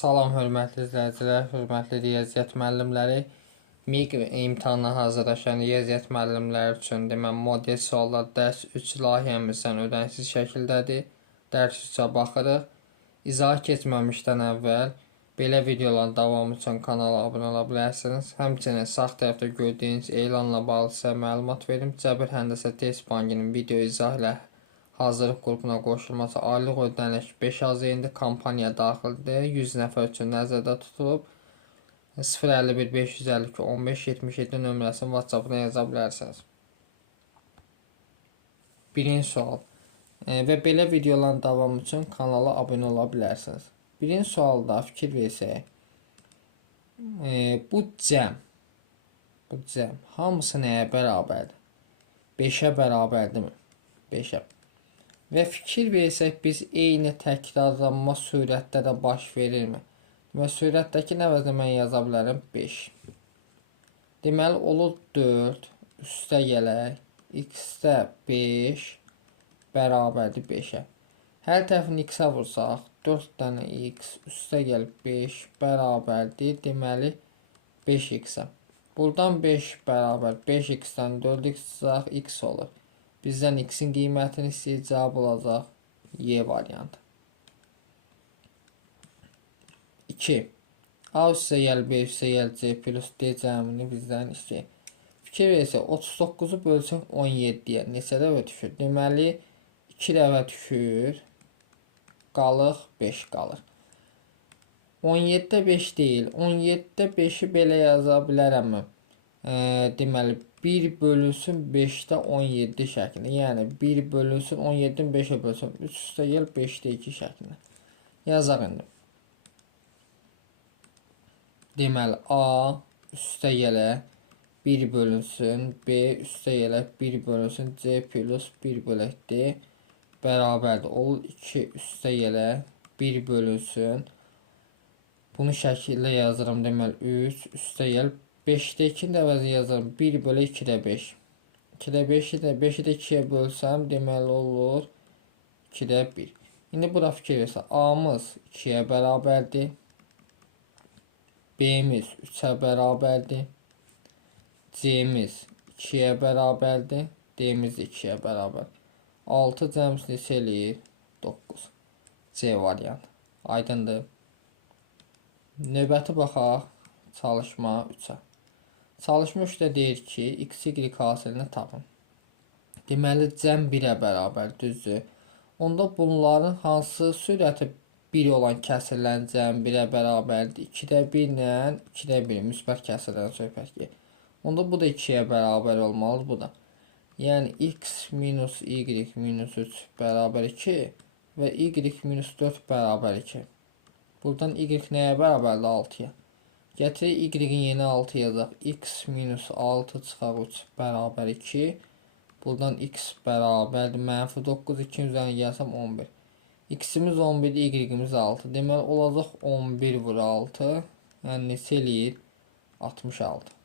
Salam hörmətli izləyicilər, hörmətli riyaziyyat müəllimləri. MİQ imtahana hazırlaşan riyaziyyat müəllimləri üçün model suallar dərs 3 layihəmizdən ödənişsiz şəkildədir. Dərs 3-ə baxırıq. İzaha keçməmişdən əvvəl belə videoların davamı üçün kanala abunə ola bilərsiniz. Həmçinin sağ tərəfdə gördüyünüz elanla bağlı sizə məlumat verim. Cəbir Həndəsə Test Bankının video izah ilə hazırlıq qrupuna qoşulması aylıq ödəniş 5 az indi kampaniya daxildir. 100 nəfər üçün nəzərdə tutulub. 051 552 15 77 nömrəsini WhatsApp-ına yaza bilərsiniz. Birinci sual. Və belə videoların davamı üçün kanala abunə ola bilərsiniz. Birinci sualda fikir versək. Bu cəm hamısı nəyə bərabərdir? 5-ə bərabərdirmi? 5-ə. Və fikir versək biz eyni təkrarlanma sürətdə də baş verirmi? Və sürətdəki əvəzinə mən yaza bilərəm 5. Deməli olur 4 üstə gələk x-də 5 bərabərdir 5-ə. Hər tərəfini x-ə vursaq 4 dənə x üstə gəlib 5 bərabərdir. Deməli 5x-ə. Buradan 5 bərabər 5x-dən 4x çıxaq x olur. Bizdən x-in qiymətini istəyir, cavab olacaq Y variantı. 2. A üstə gəl, B üstə gəl, C plus D cəmini bizdən istəyir. Fikir versək, 39-u bölsək 17-yə neçə dəvə düşür? Deməli, 2 dəvə düşür, qalıq 5 qalır. 17-də 5 deyil, 17-də 5-i belə yaza bilərəmmi? Deməli, 1 bölünsün 5-də 17 şəklində. Yəni, 1 bölünsün 17-nin 5-ə bölsün. 3 üstə gəl 5-də 2 şəklində. Yazaq indi. Deməli, A üstə gələ 1 bölünsün. B üstə gələ 1 bölünsün. C plus 1 bölək D bərabərdir. Olur 2 üstə gələ 1 bölünsün. Bunu şəkildə yazıram. Deməli, 3 üstə gəl 5-də 2-nin də əvəzi yazarım. 1 bölü 2-də 5. 2-də 5-i də 2-yə bölsəm, deməli olur 2-də 1. İndi bura fikir versə, A-mız 2-yə bərabərdir. B-miz 3-ə bərabərdir. C-miz 2-yə bərabərdir. D-miz 2-yə bərabərdir. 6 cəmsini eləyir 9. C variantı. Aydındır. Növbəti baxaq. Çalışma 3-ə. Çalışma 3-də deyir ki, x, y hasilini tapın. Deməli, cəm 1-ə bərabər, düzdür. Onda bunların hansı sürəti 1 olan kəsirlərin cəm 1-ə bərabərdir? 2-də 1 ilə 2-də 1 müsbət kəsirlərin söhbət gedir. Onda bu da 2-yə bərabər olmalıdır, bu da. Yəni, x minus y minus 3 bərabər 2 və y minus 4 bərabər 2. Buradan y nəyə bərabərdir? 6-ya. Gətirək y-in yeni 6 yazaq. X minus 6 çıxaq 3 bərabər 2. Buradan x bərabərdir. Mənfi 9, 2 üzərinə gəlsəm 11. X-imiz 11, y-imiz 6. Deməli olacaq 11 vur 6. Yəni neçə eləyir? 66.